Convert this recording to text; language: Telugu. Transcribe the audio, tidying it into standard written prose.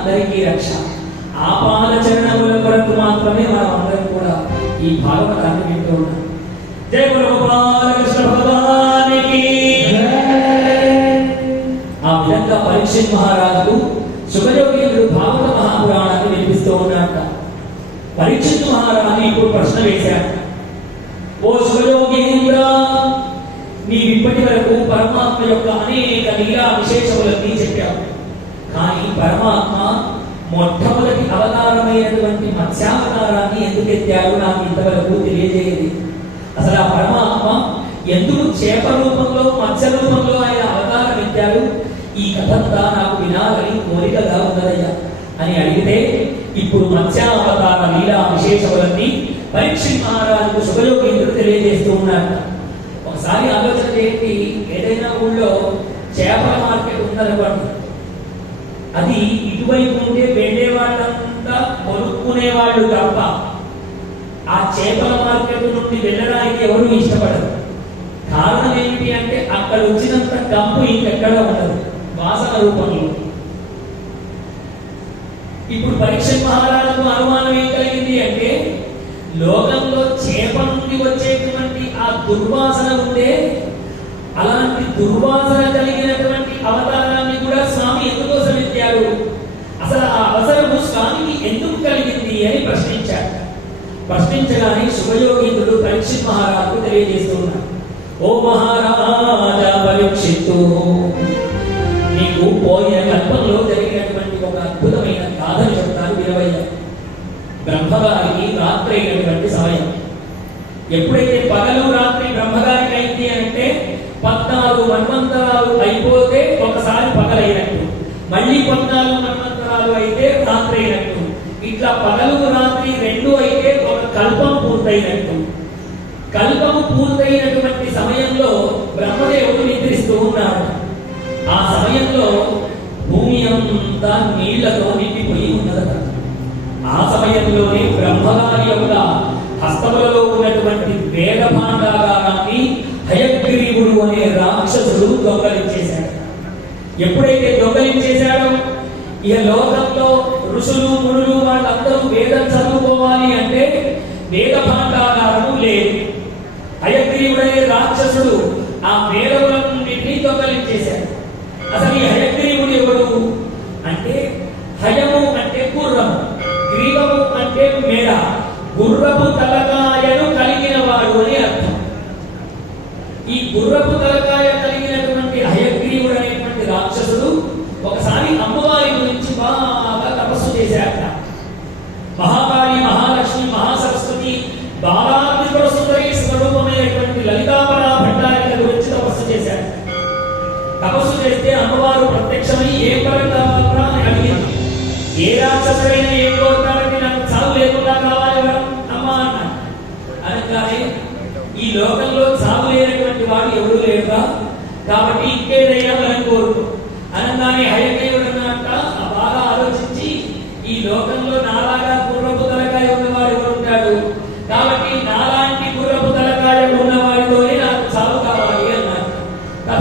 అందరికీ రక్ష. ఆపాద చరణముల కొరకు మాత్రమే మనం అందరం కూడా ఈ భాగవతాన్ని వింటూ ఉన్నాం. జయ గోపాలకృష్ణ భగవానికి. ఆ విధంగా పరీక్షిత్ మహారాజుకు శుభయోగేంద్రుడు భాగవత మహాపురాణాన్ని వినిపిస్తూ ఉన్నాడట. పరీక్షిత్ మహారాజు ఇప్పుడు ప్రశ్న వేశాడు. ఓ శుభయోగేంద్ర, నీవు ఇప్పటి వరకు పరమాత్మ యొక్క అనేక లీలా విశేషములన్నీ చెప్పావు. కానీ పరమాత్మ మొట్టమొదటి అవతారమైనటువంటి మత్స్యావతారాన్ని ఎందుకు ఎత్తారు నాకు ఇంతవరకు తెలియజేయదు. అసలు ఆ పరమాత్మ ఎందుకు చేప రూపంలో మత్స్య రూపంలో ఆయన అవతారం ఎత్తాడు, ఈ కథంతా నాకు వినాలని కోరికగా ఉన్నదయ్యా అని అడిగితే, ఇప్పుడు మత్స్యావతార లీలా విశేషములన్నీ పరీక్షిత్ మహారాజుకు శుభయోగేంద్రుడు తెలియజేస్తూ ఉన్నాడు. ఒకసారి ఆలోచన చేయండి, ఏదైనా ఊళ్ళో చేపల మార్కెట్ ఉందనుకోండి, అది ఇటువైపు ఉంటే వెళ్ళే వాళ్ళంతా కొనుక్కునే వాళ్ళు తప్ప ఆ చేపల మార్కెట్ నుండి వెళ్ళడానికి ఎవరు ఇష్టపడరు. కారణం ఏమిటి అంటే అక్కడ వచ్చినంత కంపు ఇంకెక్కడ ఉండదు వాసన రూపంలో. ఇప్పుడు పరీక్షిత్ మహారాజుకు అనుమానం ఏం కలిగింది అంటే, లోకంలో చేప నుండి వచ్చేటువంటి ఆ దుర్వాసన ఉంటే అలాంటి దుర్వాసన కలిగినటువంటి అవతారాన్ని కూడా స్వామి ఎందుకోసం ఎత్తారు, అసలు ఆ అవసరము స్వామికి ఎందుకు కలిగింది అని ప్రశ్నించాడు. ప్రశ్నించగానే శుభయోగీంద్రుడు పరీక్షిత్ మహారాజుకు తెలియజేస్తున్నాడు. ఓ మహారాజా పరీక్షిత్తు, నీకు పోయిన కల్పంలో జరిగినటువంటి ఒక అద్భుతమైన గాథను చెప్తాను వినవయ్య. బ్రహ్మగారికి రాత్రి అయినటువంటి సమయం. ఎప్పుడైతే పగలు రాత్రి బ్రహ్మగారికి అయింది అంటే 14 మన్వంతరాలు అయిపోతే ఒకసారి పగలైనట్టు, మళ్ళీ 14 మన్వంతరాలు అయితే రాత్రి అయినట్టు, ఇట్లా పగలు రాత్రి 2 అయితే ఒక కల్పం పూర్తయినట్టు. కల్పము పూర్తయినటువంటి సమయంలో బ్రహ్మదేవుడు నిద్రిస్తూ ఉన్నాడు. ఆ సమయంలో భూమి అంతా నీళ్లతో నిండిపోయి ఉన్నదట. ఆ సమయంలోనే బ్రహ్మగారి యొక్క హస్తములలో ఉన్నటువంటి వేద భాండాగారాన్ని హయగ్రీవుడు అనే రాక్షసుడు దొంగలించేశాడు. ఎప్పుడైతే దొంగలించేశాడో, ఈ లోకంలో ఋషులు మునులు వాళ్ళందరూ వేదం చదువుకోవాలి అంటే వేద భాండాగారము లేదు. హయగ్రీవుడనే రాక్షసుడు ఆ వేదములన్నింటినీ దొంగలించేశాడు. అసలు ఈ హయగ్రీవుడు ఎవడు అంటే, హయము అంటే గుర్రము, గ్రీవము అంటే మేడ, గుర్రపు తలకాయను కలిగిన వాడు అని అర్థం. ఈ గుర్రపు తలకాయ కలిగినటువంటి హయగ్రీవుడు అనేటువంటి రాక్షసుడు ఒకసారి అమ్మవారి గురించి బాగా తపస్సు చేశాట. మహాకాళి, మహాలక్ష్మి, మహాసరస్వతి, బాలాత్రిపుర సుందరి స్వరూపమైనటువంటి లలితాపరా భట్టారిక గురించి తపస్సు చేశాడు. తపస్సు చేస్తే అమ్మవారు ప్రత్యక్షమై ఏ పరంగా అని అడిగింది. ఏ రాక్షసుడైనా ఏం కోరుతారంటే నాకు చావు లేకుండా కావాలి అమ్మా అన్నాడు. అనగానే ఈ లోకంలో చావు లేనటువంటి వాడు ఎవరు లేరుగా, కాబట్టి ఇంకేదైనా మనం కోరుకో అనగానే హయగ్రీవుడు అన్నట్ట బాగా ఆలోచించి, ఈ లోకంలో నాలాగా